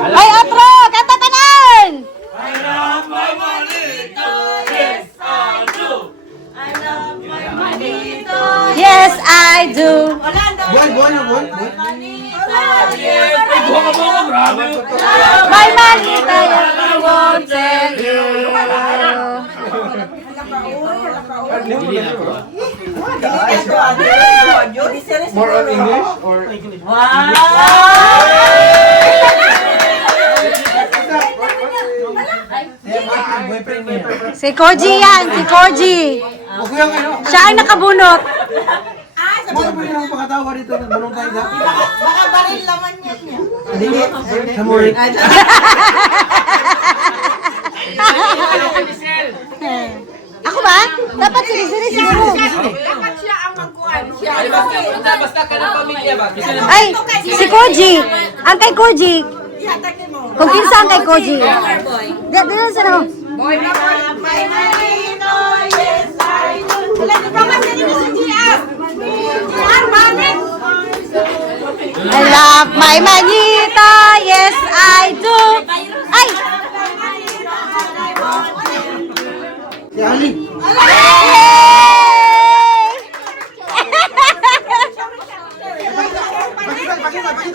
Ay, otro! Kanta tanan! I love my manito, yes I do. I love my manito. Yes, I do. Buwan. Yes, ay buha ka mo, grabe. My manita, I won't tell you. More on English or boyfriend niya. Si Koji yan, si Koji. O kuya ano? Siya ay nakabunot. Bakit pa rin ang pakatawa dito ng bulong tayo na? Baka baril laman yan niya. Sa Morik. Ako ba? Dapat si Siri siguro. Dapat siya ang magkuhan. Siya Basta ka ng pamilya ba? Ay, si Koji. Ang kay Koji. ihatagin mo. Kung kinsa ang kay Koji. Dito sa ano? Boy na my manito, yes I do. Wala na pa man din sa GR. GR, manin. I love my manita, yes I do. Ay! Si Ali.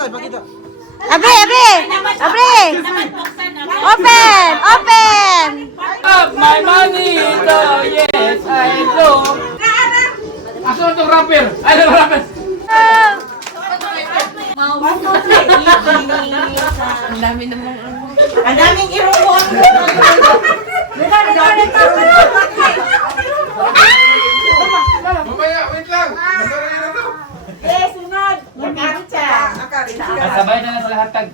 Pakita. Abre! Open! My manito, yes I do. Aso itong rapper? Ay, itong rapper. Ang daming iruhon. Mamaya, wait lang. Eh, sunod. Magkaritsa. Sabay na sa lahat tag.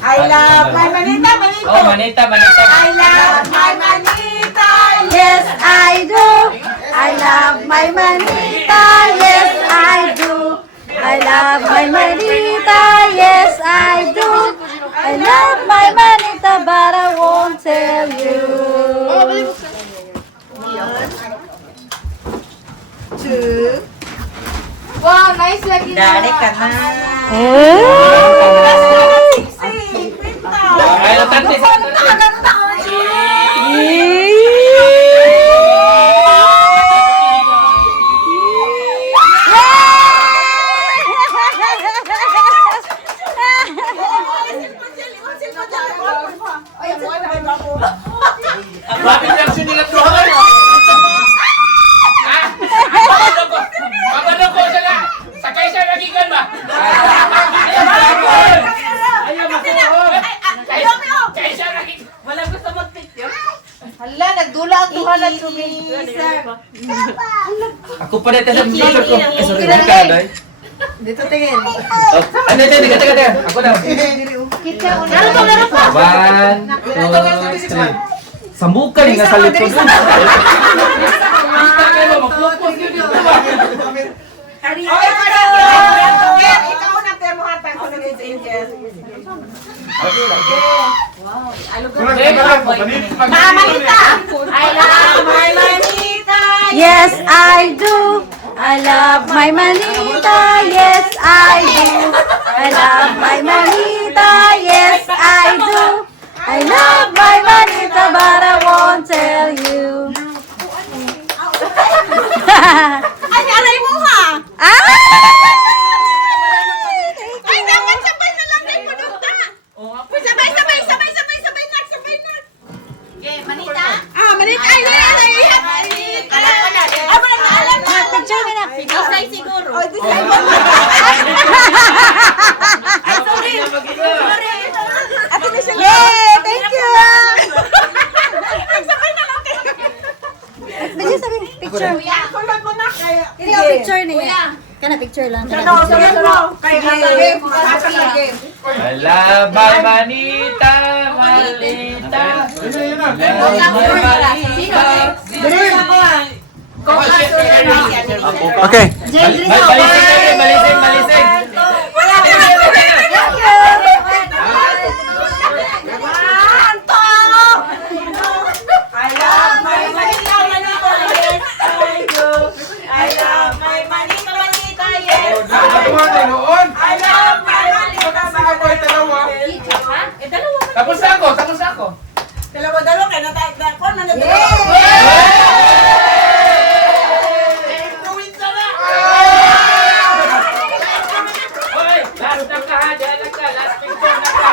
I love my manita, manito. Oh, manita. I love my manita. Yes, I do. I love my manita. Yes, I do. I love my manita. Yes, I do. I love my manita, but I won't tell you. Wow, nice lagi. Dali ka na. Ay, tante. Bakit reaction nila to? Mabalo ko siya na. Sakay siya nagigan ba? Ayaw makuhon. Sakay siya nagigan. Wala gusto mag-picture. Hala, nagdula ang tuhalan tubig. Ako pa rin sa picture ko. Eh, sorry, delikado eh. Dito tingin. Oh, ano, teka. Ako daw. Laro pa. 1, 2, 3. Sambukan yung nasa likod. Basta kayo, mag-focus yun dito ba? Ikaw na pero hatang ko ng angel. Manita! I love my manita! Yes, I do. I love my manita. Yes, I do. I love my manita. Yes, I do. I love my manita, but I won't tell you. Ay, aray mo ha! Ay, dapat sabay na lang kayo punta! Sabay na! Okay, manita? Ah, manita! Ay, manita! Alam na! Picture mo na. Disay siguro. Oh, disay mo. Ay, sorry. Ate Michelle. Yay! Thank you! Sabay na lang kayo. Bigyan sabi, picture. Kuya, sunod mo na. Hindi ako picture niya. Kana picture lang. Sunod mo. Kaya kasagin. Kasagin. I love my manita. Okay. Malising. I love my manita, manita, yes, I do. I love my manita, manita, yes, I do. I love my manita, manita, yes, I do. Dalawa-dalawa kayo na tayo. Ako na na Hoy, last na ka ha. Diyan lang ka. Last picture na ka.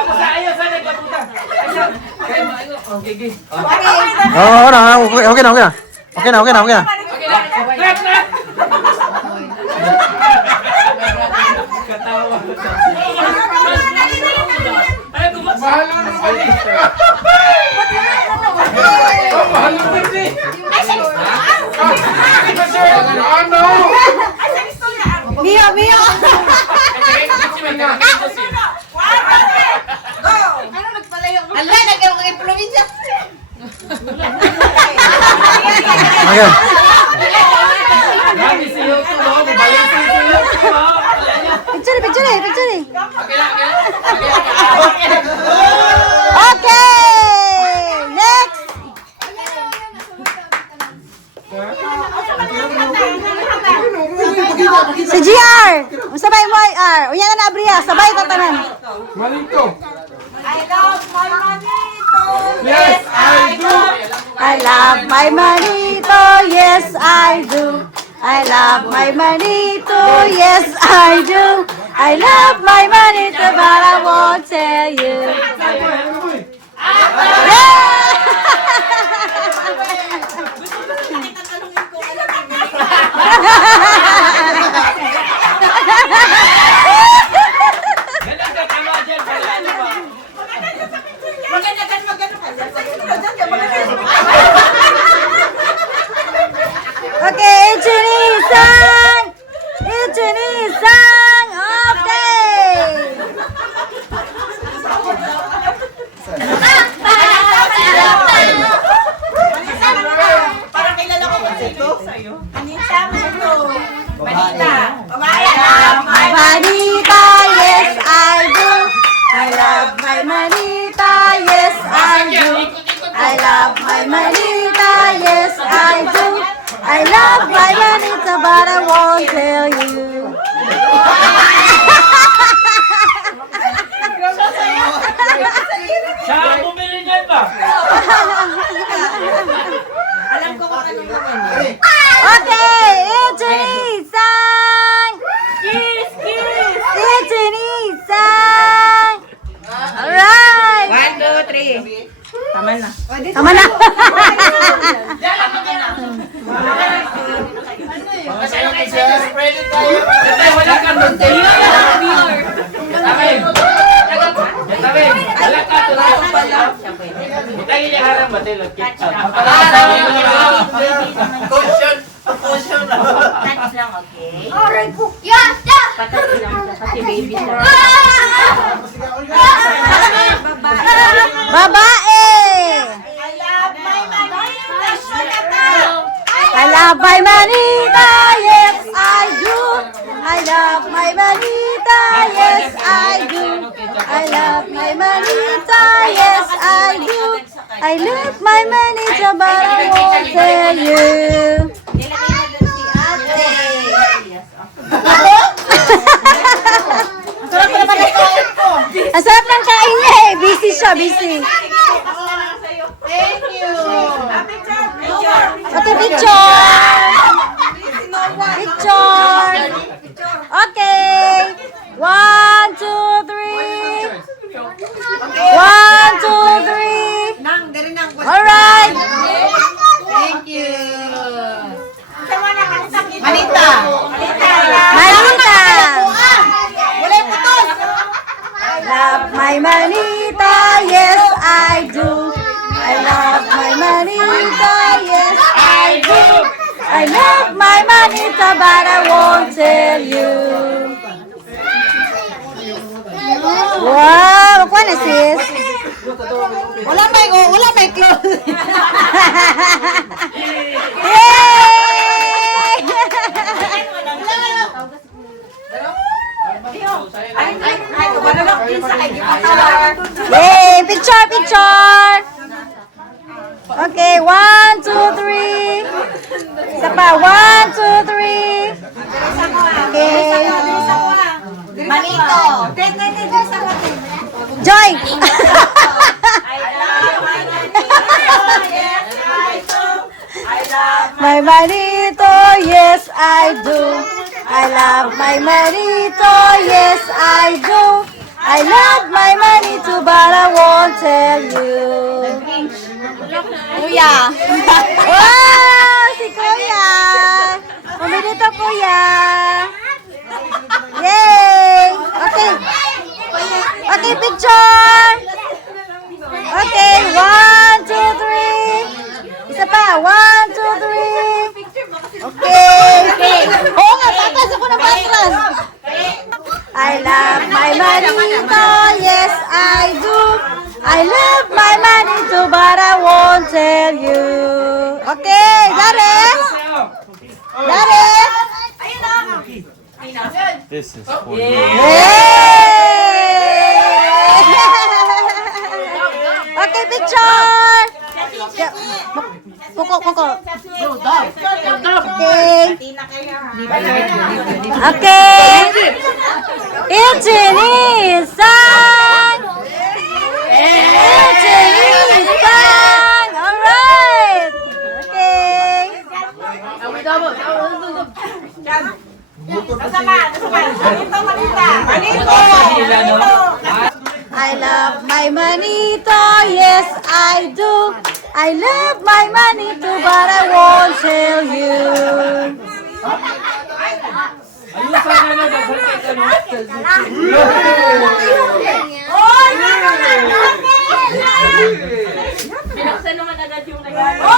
Kamusta? Ayaw, sana kamusta? Okay, okay. Oo, okay na. Okay na. Okay na. Clap, clap. Katawa. Ay, kumasa. Mahal mo naman eh. Mahal mo naman eh. Ano? Mio, Mio! Ala, nagkaroon kay probinsya. Okay. Lagi siyo to, no? Bayan siyo to, no? Picture, picture. Okay lang. Okay! Next! Si GR! Sabay mo, unya na Abriya, sabay tatanan. Malingko. I love my manito. Yes, I do. I love my manito, yes I do. I love my manito, yes I do. I love my manito, but I won't tell you. Ganun ka, tama dyan. Ano ba? Okay, Ichini-san! Ichini-san! Okay! Parang kilala ko ba ito? Anita mo ito. Manita. I love my Manita, yes I do. I love my manita, yes I do. I love my manita, yes I do. I love my manita, but I won't tell you. Siya ang bumili niyan ba? Alam ko kung ano yung Okay, Ichini-san! Kiss, kiss. Ichini-san! Alright! 1, 2, 3. Tama na. Tama na. Spread it tayo. Wala kang lunti. Tabi. Wala ka to. Itagi niya harang ba tayo? Caution. Touch lang, okay? Alright po. Yes! Yes! Patouch lang siya kasi baby siya. Babae! I love my manita. I love my manita, yes I do. I love my manita, yes I do. I love my manita, yes I do. I love my manita, but I won't tell you. Nilagay na doon si ate. Ang sarap ng kain niya eh. Busy siya, busy. Thank you. Picture. Okay, picture. Picture. Okay. 1, 2, 3. 1, 2, 3. Nang, dari nang. Alright. Thank you. Manita. Manita. Wala yung putos. I love my manita, yes I do. I love my manita, yes I do. I love my manita, but I won't tell you. Wow, kuha na sis. Wala may clothes. Yay! Yay! Picture, picture! Okay, 1, 2, 3. Isa pa. 1, 2, 3. Okay. Manito. Joy! My manito, yes I do. I love my manito, yes I do. I love my manito, but I won't tell you. Kuya! Wow! Si Kuya! Mamanito, Kuya! Yay! Okay. Okay, picture! Okay, 1, 2, 3. Isa pa, 1, 2, 3. Okay. Oo nga, tatas ako na matras. I love my manito, yes I do. I love my manito, but I won't tell you. Okay, Dare? Dare? This is for you. Okay, picture! Kuko. Okay. Ijinisan! Ijinisan! Alright! Okay. I love my manito, yes I do. I love my manito, but I won't tell you. Ayusan na na, bakit ano? Pinaksan naman agad yung nagano.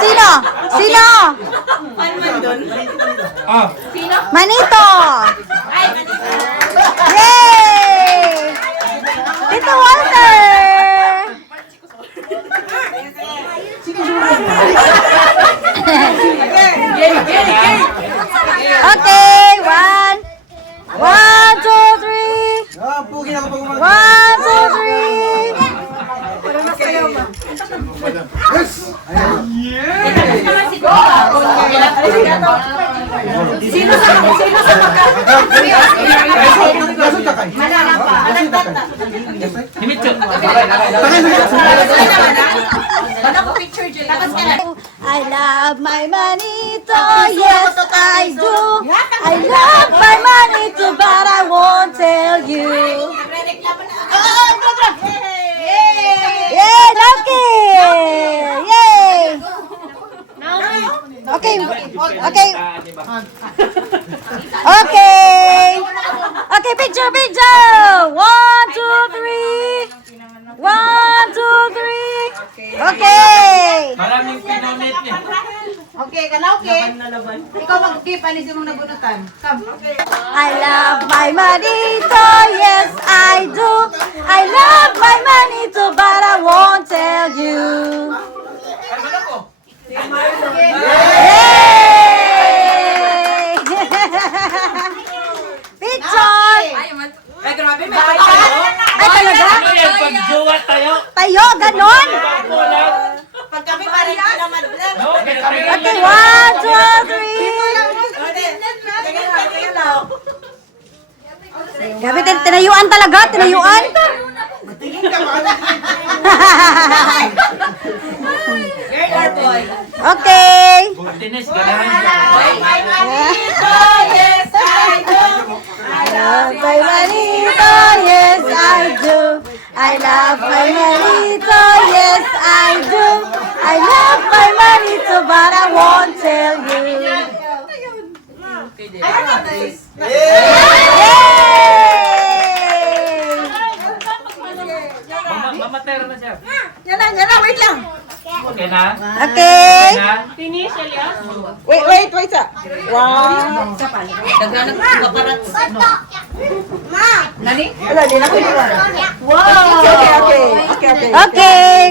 Sino? Sino? Ah, Manito! Yay! Tito Walter! Okay, 1, 2, 3. Ah, pugi na kapag 1, 2, 3. Yes! himitso. I love my manito, yes I do. I love my manito, but I won't tell you. Yay, Lucky! Yay! Okay, okay. Okay. Okay, picture. 1, 2, 3. 1, 2, 3. Okay. Maraming pinonit niya. Okay, karaoke. Ikaw mag-keep, anis yung nagunutan. Come. I love my manito, yes I do. I love my manito, but I won't tell you. Yay! Picture! Ay, grabe, may Ay, talaga? Ano yan, pag-jowa tayo? Tayo, ganon? Ako lang. Pag kami parang kinaman lang. No, kaya Okay, 1, 2, 3. Gabi, tinayuan talaga, tinayuan. Girl or boy? Okay. Martinez, ganahan Yes, I do. I love my manito, yes I do. I love my manito, yes I do. I love my manito, but I won't tell you. Yay! Mamatera na siya. Yan na, wait lang. Okay na? Okay. Na? Wait, sa. Wow. Dagdagan ko paparat. Ma! Nani? Wala, di na ko iwan. Wow! Okay. Okay.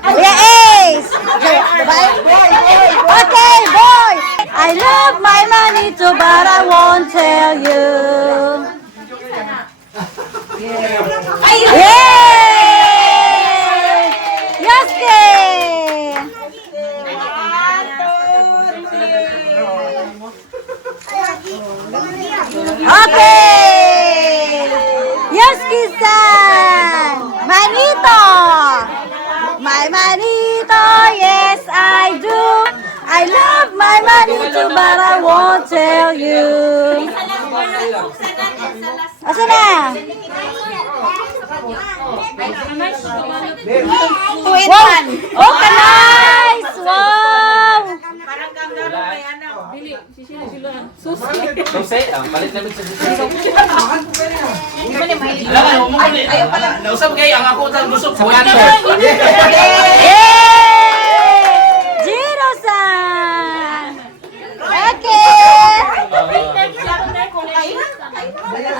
Kuya Ace. Bye. Okay, boy. I love my manito, but I won't tell you. Yay! Manito! My manito, yes I do. I love my manito, but I won't tell you. Asa na? 2 in 1. Okay, nice! Wow! Parang kangaroo may anak. Susi, palit namin sa susi. Alam ka, umuli. Nausap kayo, ang ako ang gusto sa water. Yay! Jiro-san! Okay!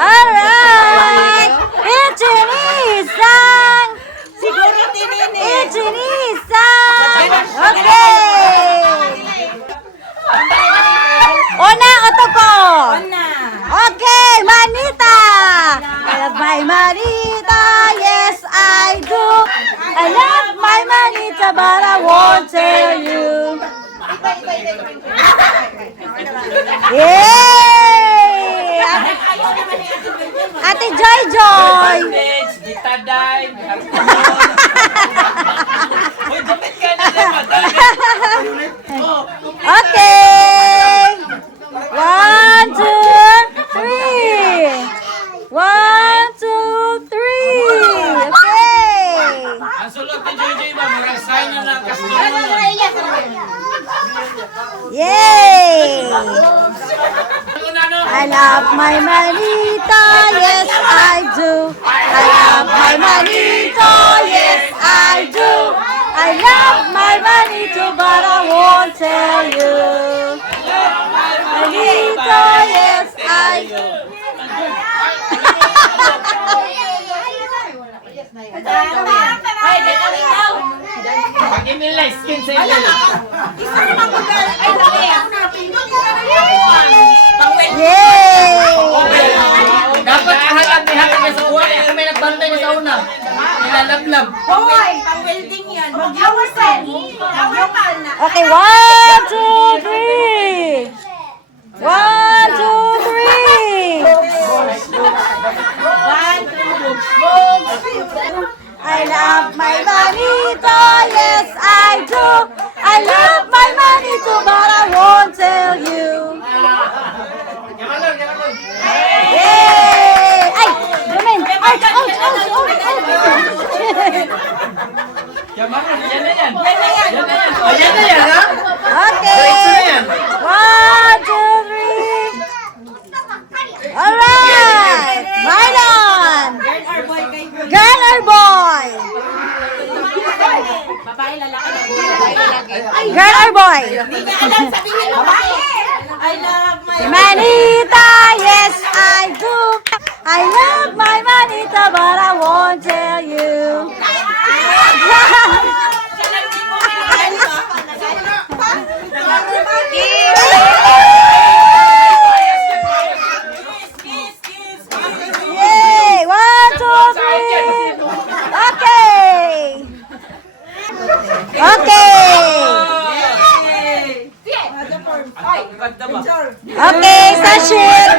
Alright! Ichini-san! Siguro tinini. Ichini-san! Okay! Ona, otoko! Ona. Okay, manita! I love my manita, yes I do. I love my manita, but I won't tell you. Yay! Ate Joy Joy! College, Gitaday, Uy, damit ka na naman. Okay! 1, 2, 3! 1, 2, 3! Okay! Ang sulot ni Joy ba, marang sign na ng customer. Yay! Ano? I love my manito, yes I do. I love my manito, yes I do. I love my manito, but I won't tell you. Manito, yes I do. Ay, dito ikaw. Pag-inilay, skin sa inyo. Isa naman ko dahil. Ay, dali. Pang-wet. Yay! Dapat ahalat ni Happy niya sa uwan. Kami nagbantay niya sa una. Nilalablab. Hoy, pang-welding yan. Mag-awasan. Awasan na. Okay, 1, 2, 3. 1, 2, 3. I love my manito, yes I do. I love my manito, but I won't tell you. Yay! Ay, Lumen! Ouch, ouch, ouch, ouch, ouch. Yan na yan. Oh, yan na yan, ha? Okay. 1, 2, 3. Alright! Marlon! Girl or boy kay girl? Girl or boy? Babae, lalaki. Babae, lalaki. Girl or boy? Hindi niya alam, sabihin babae. I love my Manita, yes I do. I love my manita, but I won't tell you. Siya lang din mo pinakain ba? Kiss, kiss, kiss. Yay! 1, 2, 3. Okay. Okay. Okay, Sashit.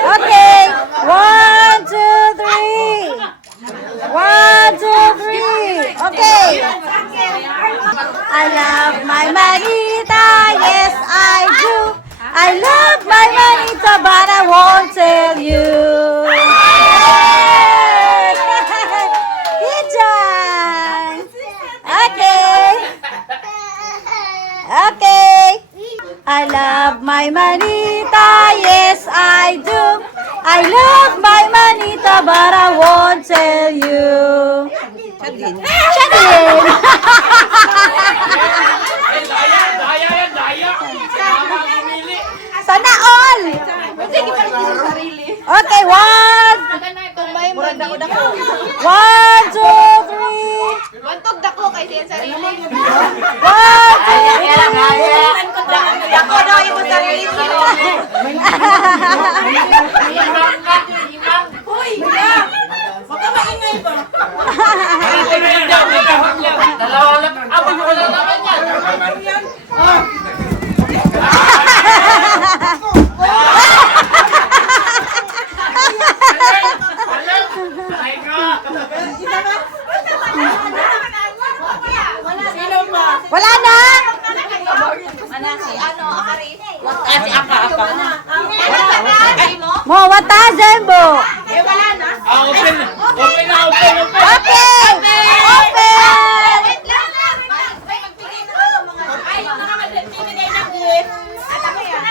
Okay. 1, 2, 3. 1, 2, 3. Okay. I love my manita, yes I do. I love my manita, but I won't tell you. Hichan. Okay. Okay. I love my manita, yes I do. I love my manita, but I won't tell you. Shadlin. Daya. Tama ang pumili. Sana all. Okay, 1. 1, 2, 3. Bantog dako kay diyan sarili. 1, 2, 3. Dako daw yung sarili ko. Uy, ya. Huwag ka maingay ba? Parang tingin daw, may kahon lang. Dalawa lang. Abo, wala naman yan. Kawata Zembo. Eh, wala na. Open! Open na! Open! Open! Open! Open! Wait lang. May magbigay na ng mga... Ay, yung mga magbibigay ng gift. At ako yan.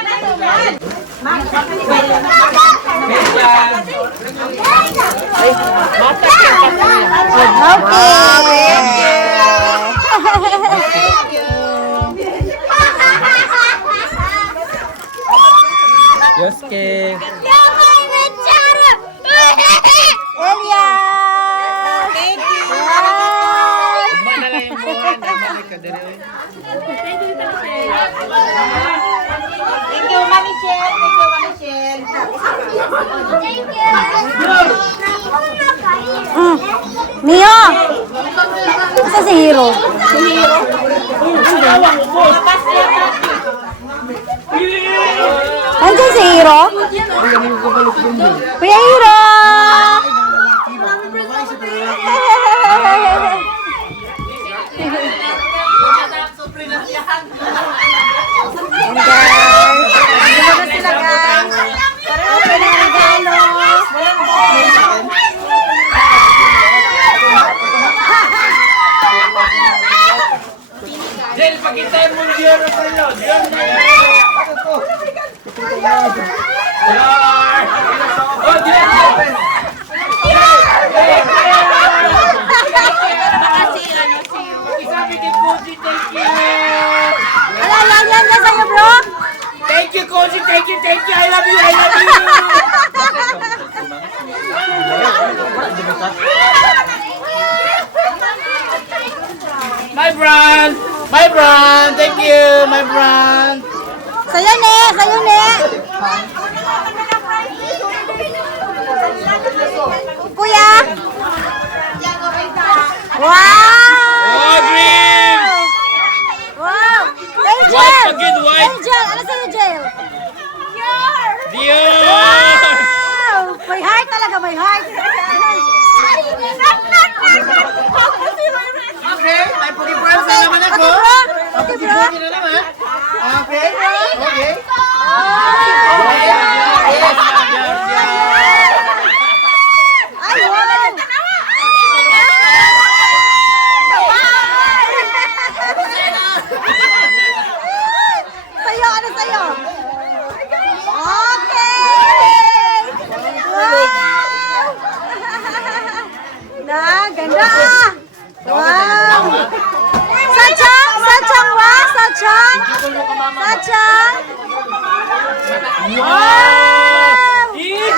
Yosuke. Elia! Thank you. Thank you, Mami Shell. Thank you, Mami Shell. Mio! Asa si Hiro? Andiyan si Hiro? Kuya Hiro! And guys, dito na sila guys. Open ang regalo. Jel, pakitain mo diyan sa inyo. Diyan na yan. Oh, diyan, diyan. Isabi kay Koji, thank you. Ala, yan sa'yo bro. Thank you, Koji, thank you, thank you. I love you, I love you. My brand, thank you, my brand. Sa'yo ne. Kuya. Wow! Oh, green. Wow! Angel! White again, white. Angel! Ano sa'yo, Angel? Dior. Wow! May heart talaga, may heart. Okay, may pag-brands na naman ako. Okay, bro. Okay na naman. Okay. Okay. Ay, wow! Sa'yo, ano sa'yo? Okay! Wow! Na, ganda ah! Wow! Sachang! Sachang wa! Sachang! Sachang! Wow! Eh,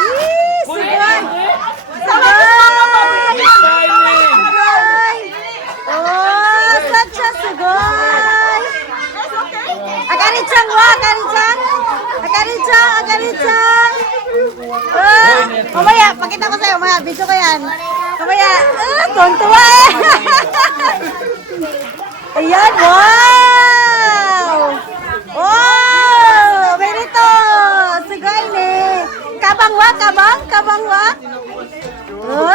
Sigay! Sigay! Sigay! Oh, Sachang! Sigay! Akari-chan wa! Akari-chan! Akari-chan! Akari-chan! Mamaya, pakita ko sa'yo. Mamaya, video ko yan. Mamaya, tuwan-tuwa eh. Ayan, wow! Wow! Merito! Sigay ne. Kabang wa? Kabang? Kabang wa? Wow!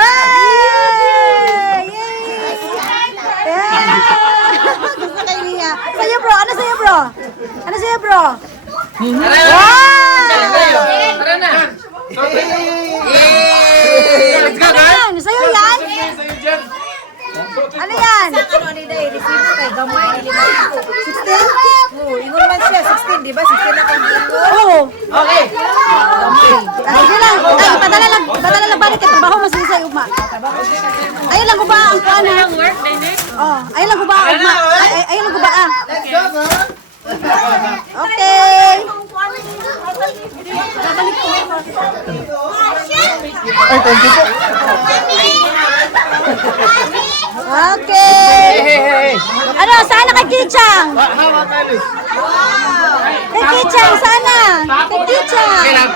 Yes! Yeah! Gusto kay Mia. Sa'yo bro, ano sa'yo bro? Ano sa'yo bro? Wow! Tara na. Let's go, Ano yan? Sa'yo yan? Sa'yo dyan. Ano yan? Ano ni Day? Receive kay Gamay. 16? Oo, ingon man siya. 16, di ba? 16 na kang dito. Oo. Okay. Sige lang. Ay, padala lang balik ka. Trabaho mo sa ugma. Ayun lang ko ba ang kuan ha? Oh, ayun lang ko ba ugma. Ayun lang ko ba ah. Let's go, girl. Okay. Ay, thank you po. Okay. Hey. Ano, saan kay Kichang? Hawa tayo. Kay Kichang, sana. Kay Kichang.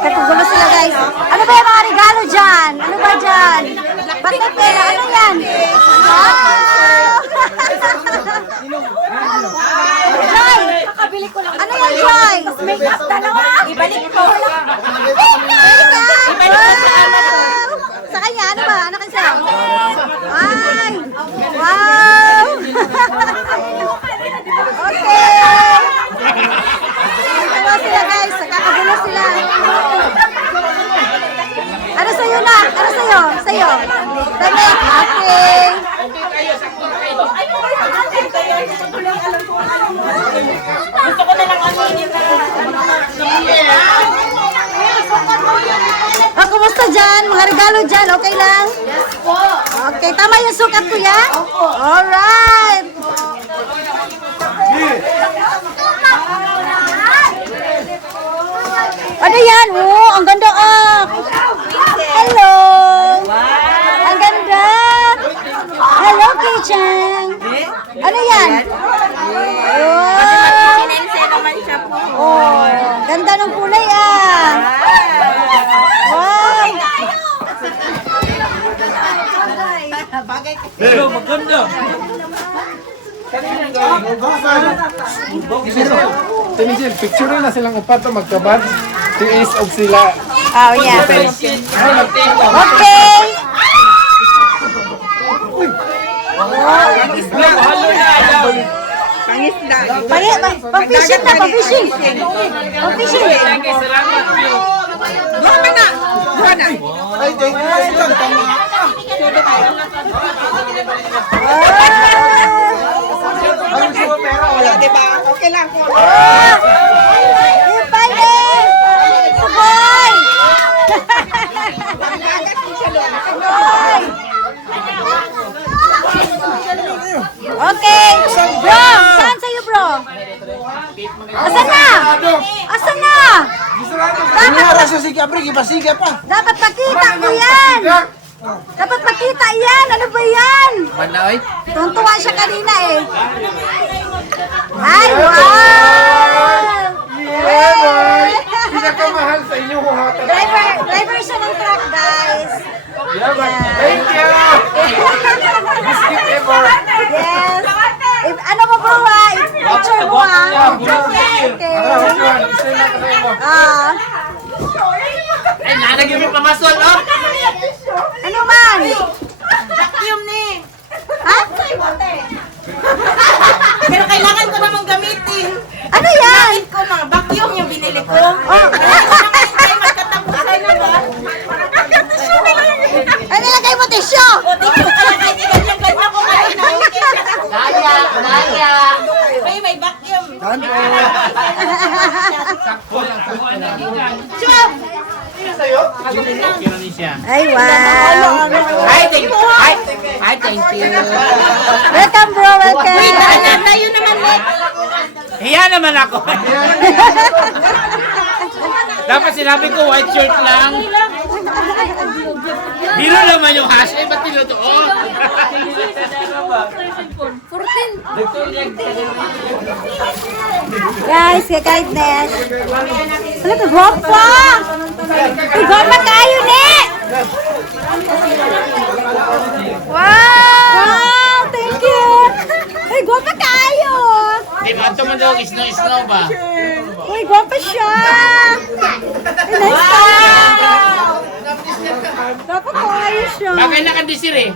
Katugulo sila guys. Ano ba yung mga regalo dyan? Ano ba dyan? Ba't may pera? Ano yan? Wow! Joy! Ano yan, Joy? Makeup dalawa. Ibalik ko. Makeup! Wow! Sa kanya, ano ba? Ano kasi? Ay! Wow! Gusto ko na lang aminin na Kumusta dyan? Mga regalo dyan, okay lang? Yes po. Okay, tama yung sukat ko yan? Alright! Ano yan? Oh, ang ganda ah! Hello! Ang ganda! Hello, Kichang! Ano yan? Wow! Sinense naman siya po. Oh, ganda ng kulay ah! Wow! Pero maganda. Tinisil, picture na silang upat na magkabad. Tiis og sila. Oh, yeah. Okay. Okay! Halo na ayaw. Pang-fishing na, pang-fishing! Pang-fishing! Lagi, salamat po. Ay, thank you. Tama. Ay, gusto mo pera? Wala. Ipale! Sabay! Sabay! Okay! Bro! Saan sa'yo, bro? Asan na? Asan na? Nangyara sa siga, pre. Ibasiga pa. Dapat makita ko yan! Dapat makita yan! Ano ba yan? Manoy? Tuntua siya kanina eh. Ay, wow! Yay! Pinakamahal sa inyo ko hata. Driver siya ng truck, guys. Thank you. Biscuit ever. Yes. If, ano mo bro ha? Picture mo ha? Okay. Ah. Ay, nanagyan mo pamasol, oh. Ano man? Vacuum ni. Ha? Pero kailangan ko namang gamitin. Ano yan? Ko mga vacuum yung binili ko. Oh. Ay, magkatapusan na ba? Ano nilagay mo tisyo? O, dito kaya kahit ganyan-ganyan ko kayo na. Naya. Ay, may vacuum. Ay, wow. Hi, thank you. Hi, thank you. Welcome bro, welcome. Tayo naman, Nick. Hiya naman ako. Dapat sinabi ko white shirt lang. Biro naman yung hash. Eh, ba't tinutuon? Guys, kakaitness. Wala ka, gwapa! Ay, gwapa kayo, ne! Wow! Thank you! Ay, gwapa kayo! Di ba ito man daw snow ba? Uy, gwapa siya! Ay, nice ka! Gwapa kayo siya! Bagay na kandisir eh.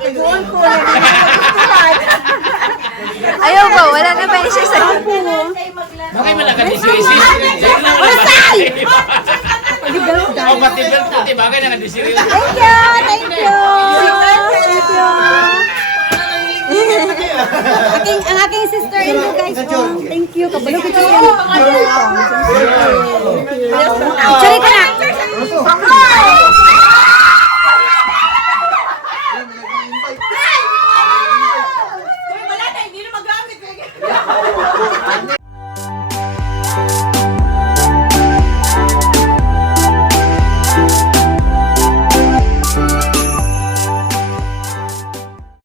Ayaw ba? Wala na ba siya sa grupo? Bagay man na kandisir. Masay! Oh, matibel puti. Bagay na kandisir. Thank you! Thank you! Thank you! Ang aking sister-in-law, guys. Oh, thank you. Kabalo ko siya. Actually ka na.